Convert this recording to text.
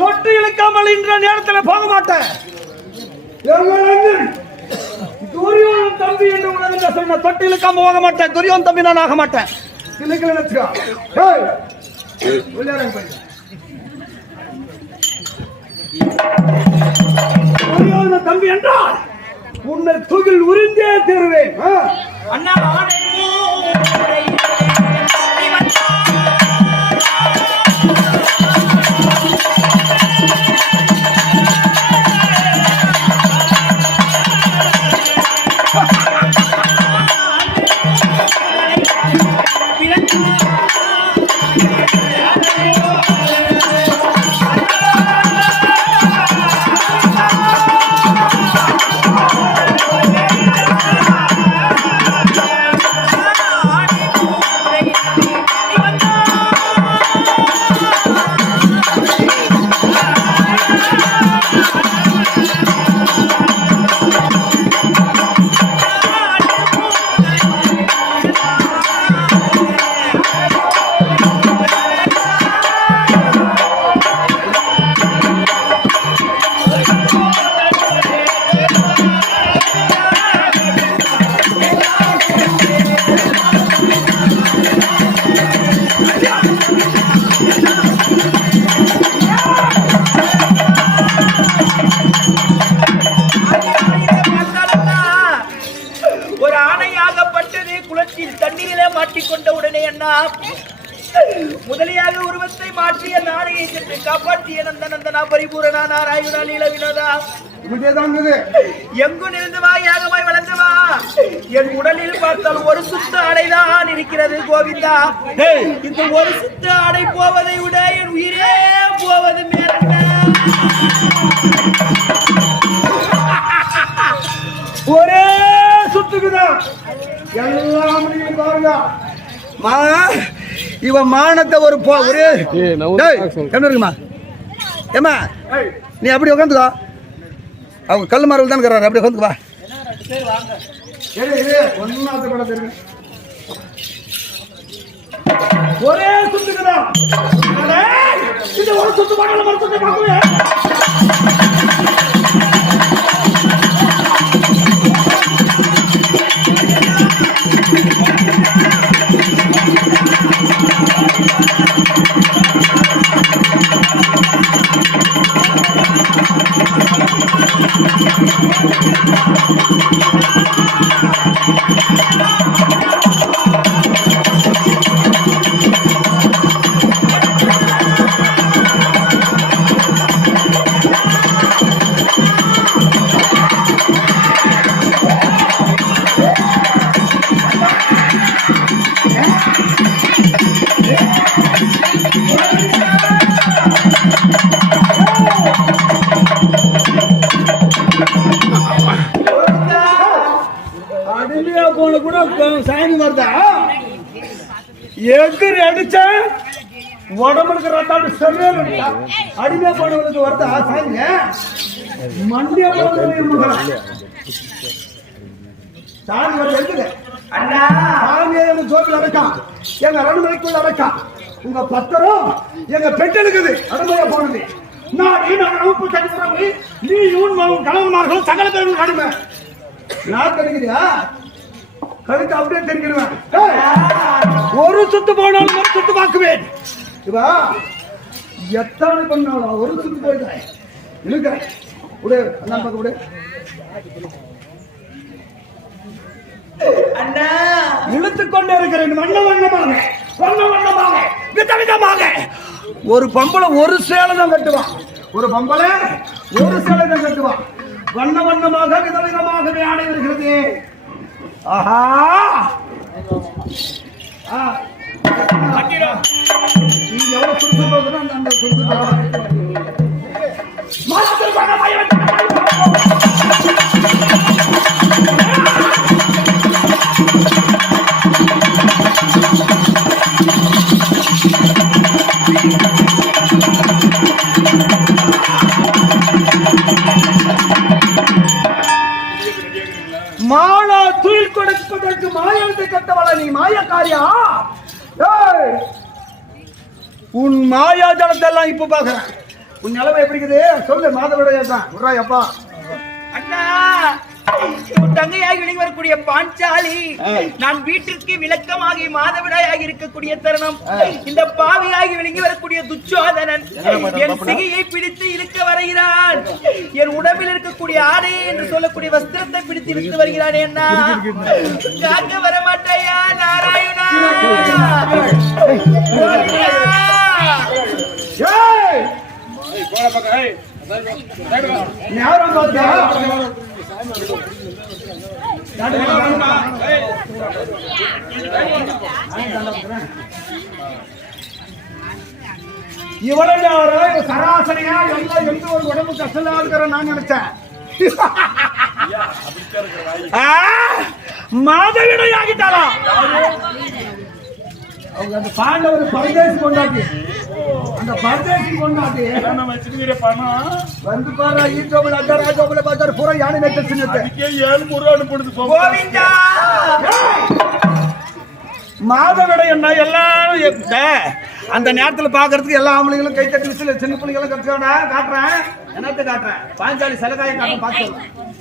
தொட்டு இழுக்காமல் இன்ற நேரத்தில் போக மாட்டேன். துரியோன் தம்பி என்று உலகத்தில் சொன்ன தொட்டு இழுக்காம போக மாட்டேன். துரியோன் தம்பி நான் ஆக மாட்டேன். துரியோன் தம்பி என்றால் உன்னை துகில் உறிந்தே தருவேன். அண்ணா முதலியாக உருவத்தை மாற்றிய நாளையை சென்று காப்பாற்றிய நந்தநந்தனா பரிபூரணா நாராயணா நீல வினோதா எங்கு நிறந்து வா யாகமாய் வளர்ந்து வா. என் உடலில் பார்த்தால் ஒரு சுத்த அடைதான் இருக்கிறது கோவிந்தா. இந்த ஒரு சுத்த அடை போவதை விட என் உயிரே போவது மேலென்ன. ஒரே சுத்துக்குதான் எல்லாம் பாருங்க. இவன் மானத்தை ஒரு ஒரே இருக்குமா ஏமா நீ அப்படி உட்காந்துக்கோ. அவங்க கல் மரவில் தான் இருக்கிறாரு. அப்படி உட்காந்துக்குவா. ஒரே சுத்துக்குதான் ஒரு சுத்து பாடல சாமி வருதா எதிரி அடிச்சா உடம்புக்கு ரத்தாடு சரியான அடிமையா போனவனுக்கு வருதா சாமிங்க மண்டிய சாமி வருது இருக்குது. அண்ணா சாமியை எங்க ஜோபில் அடைக்கான், எங்க அரண்மனைக்குள்ள அடைக்கான். உங்க பத்திரம் எங்க பெற்றெடுக்குது அருமையா போனது. நான் நீ கணவன்மார்களும் சகல பேரும் கடுமை நான் கிடைக்கிறியா கழுத்து அப்படியே தெரிஞ்சிடுவேன். ஒரு சுத்து போனாலும் ஒரு சுத்து பார்க்குவேன். இவா எத்தனை பண்ணாலும் ஒரு சுத்து போயிடுறேன். இருக்கிறேன் விடு அண்ணா பக்கம் விடு. அண்ணா இழுத்துக் கொண்டே இருக்கிறேன். வண்ணமாக விதவிதமாக. ஒரு பம்பளை ஒரு சேலை தான் கட்டுவான். ஒரு பம்பளை ஒரு சேலை தான் கட்டுவான். வண்ணமாக விதவிதமாகவே ஆடை வருகிறது. ஆஹா எவ்வளவு சுறுசுறுப்பு அந்த சுறுசுறுப்பு மாயத்தை கட்டவள நீ மாயக்காரியா? ஏய், உன் மாயாஜலத்தை எல்லாம் இப்ப பாக்குறேன். உன் நிலைமை எப்படி இருக்குது சொல்லு. மாதவிடைய தான் அப்பா. அண்ணா, தங்கையாகி விளங்கி வரக்கூடிய பாஞ்சாலி, நான் வீட்டிற்கு விளக்கமாகி மாதவிடாயாகி இருக்கக்கூடிய தருணம், இந்த பாவியாகி விளங்கி வரக்கூடிய துச்சோதனன் என் சிகையை பிடித்து இழுக்க வருகிறான். என் உடம்பில் இருக்கக்கூடிய ஆடை என்று சொல்லக்கூடிய வஸ்திரத்தை பிடித்து இழுத்து வருகிறான். என்ன காக்க வர மாட்டாயா நாராயணா? நேரம் பார்த்தா இவ்வளவு சராசரியா எல்லாம் எந்த ஒரு உடம்பு கஷ்டம் இருக்கிற நான் நினைச்சேன். மாதவிடாய் ஆகிட்டாளா? அவங்க அந்த பாண்டவர் பரதேசி கொண்டாட்டி, அந்த பரதேசி கொண்டாட்டி வந்து பாரு. ஈட்டோபுல அட்டாரா ஜோபுல பாத்தாரு பூரா யானை நெட்ட சின்னத்தை 7 அனுப்புறது. கோவிந்தா, மாதவிடை என்ன எல்லாரும் அந்த நேரத்துல பாக்குறதுக்கு எல்லா ஆம்பளைங்களும் கை தட்டி விசில சின்ன பிள்ளைங்களும் கட்டுறாங்க. காட்டுறேன் என்னத்தை காட்டுறேன். பாஞ்சாலி சலகாயை காட்டுறேன் பார்த்து